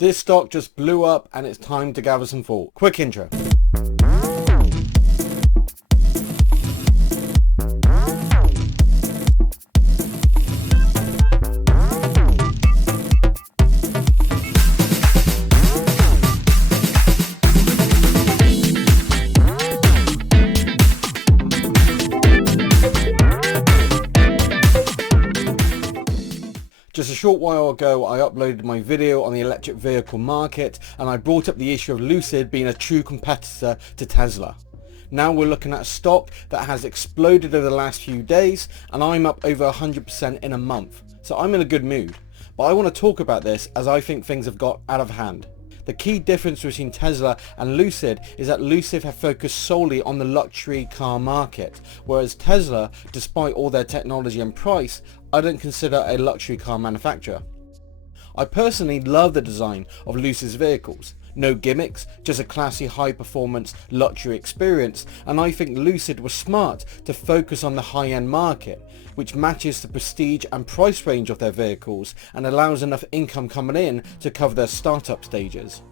This stock just blew up and it's time to gather some thought. Quick intro. Just a short while ago I uploaded my video on the electric vehicle market and I brought up the issue of Lucid being a true competitor to Tesla. Now we're looking at a stock that has exploded over the last few days and I'm up over 100% in a month. So I'm in a good mood. But I want to talk about this as I think things have got out of hand. The key difference between Tesla and Lucid is that Lucid have focused solely on the luxury car market, whereas Tesla, despite all their technology and price, I don't consider a luxury car manufacturer. I personally love the design of Lucid's vehicles. No gimmicks, just a classy high performance luxury experience, and I think Lucid was smart to focus on the high-end market, which matches the prestige and price range of their vehicles and allows enough income coming in to cover their startup stages.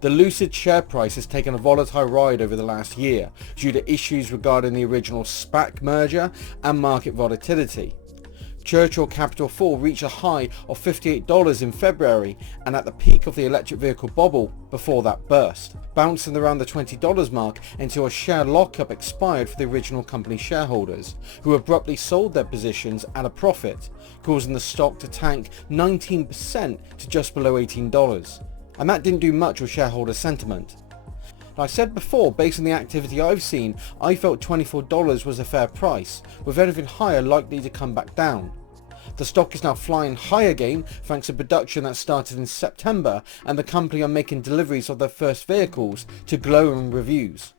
The Lucid share price has taken a volatile ride over the last year due to issues regarding the original SPAC merger and market volatility. Churchill Capital 4 reached a high of $58 in February and at the peak of the electric vehicle bubble before that burst, bouncing around the $20 mark until a share lockup expired for the original company shareholders, who abruptly sold their positions at a profit, causing the stock to tank 19% to just below $18. And that didn't do much with shareholder sentiment. I said before, based on the activity I've seen, I felt $24 was a fair price, with anything higher likely to come back down. The stock is now flying high again thanks to production that started in September and the company are making deliveries of their first vehicles to glowing reviews.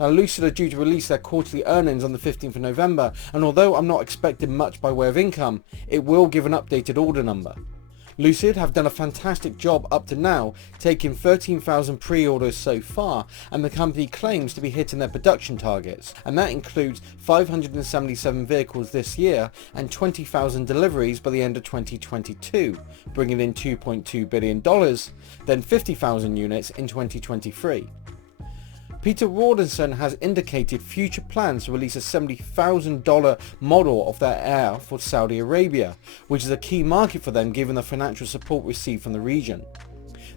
Now Lucid are due to release their quarterly earnings on the 15th of November, and although I'm not expecting much by way of income, it will give an updated order number. Lucid have done a fantastic job up to now, taking 13,000 pre-orders so far, and the company claims to be hitting their production targets, and that includes 577 vehicles this year and 20,000 deliveries by the end of 2022, bringing in $2.2 billion, then 50,000 units in 2023. Peter Rawlinson has indicated future plans to release a $70,000 model of their Air for Saudi Arabia, which is a key market for them given the financial support received from the region.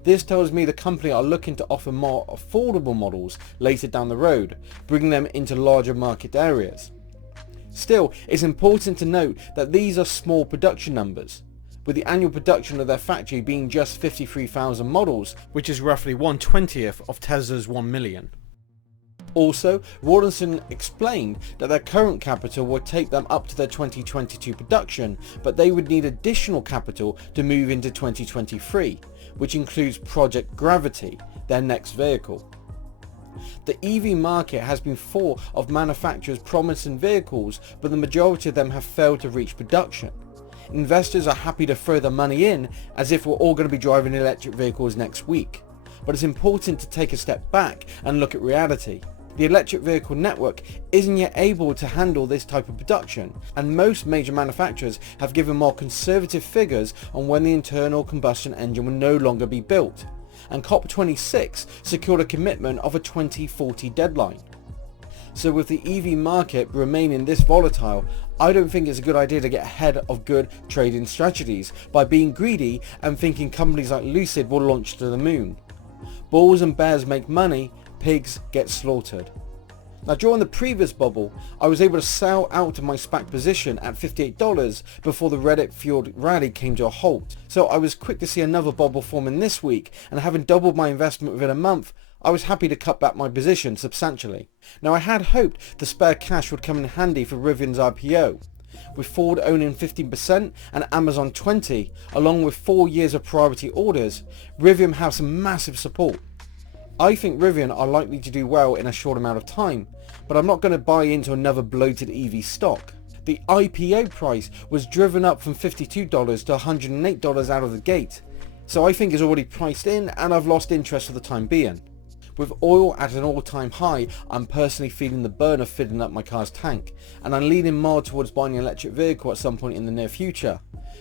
This tells me the company are looking to offer more affordable models later down the road, bringing them into larger market areas. Still, it's important to note that these are small production numbers, with the annual production of their factory being just 53,000 models, which is roughly 1/20th of Tesla's 1 million. Also, Rawlinson explained that their current capital would take them up to their 2022 production, but they would need additional capital to move into 2023, which includes Project Gravity, their next vehicle. The EV market has been full of manufacturers promising vehicles, but the majority of them have failed to reach production. Investors are happy to throw their money in as if we're all going to be driving electric vehicles next week, but it's important to take a step back and look at reality. The electric vehicle network isn't yet able to handle this type of production, and most major manufacturers have given more conservative figures on when the internal combustion engine will no longer be built, and COP26 secured a commitment of a 2040 deadline. So with the EV market remaining this volatile, I don't think it's a good idea to get ahead of good trading strategies by being greedy and thinking companies like Lucid will launch to the moon. Bulls and bears make money, pigs get slaughtered. Now during the previous bubble, I was able to sell out of my SPAC position at $58 before the Reddit fueled rally came to a halt. So I was quick to see another bubble forming this week, and having doubled my investment within a month, I was happy to cut back my position substantially. Now I had hoped the spare cash would come in handy for Rivian's IPO. With Ford owning 15% and Amazon 20%, along with 4 years of priority orders, Rivian have some massive support. I think Rivian are likely to do well in a short amount of time, but I'm not going to buy into another bloated EV stock. The IPO price was driven up from $52 to $108 out of the gate, so I think it's already priced in and I've lost interest for the time being. With oil at an all-time high, I'm personally feeling the burn of filling up my car's tank, and I'm leaning more towards buying an electric vehicle at some point in the near future,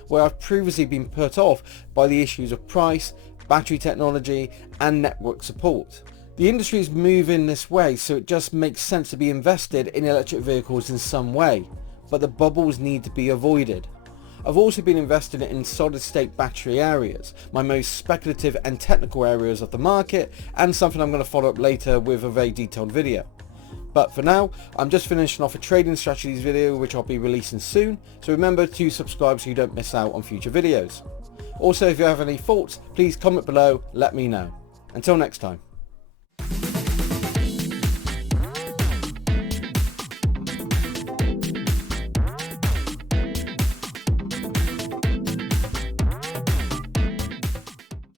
where I've previously been put off by the issues of price, battery technology and network support. The industry is moving this way, so it just makes sense to be invested in electric vehicles in some way, but the bubbles need to be avoided. I've also been invested in solid state battery areas, my most speculative and technical areas of the market, and something I'm going to follow up later with a very detailed video. But for now, I'm just finishing off a trading strategies video which I'll be releasing soon, so remember to subscribe so you don't miss out on future videos. Also, if you have any thoughts, please comment below, let me know. Until next time.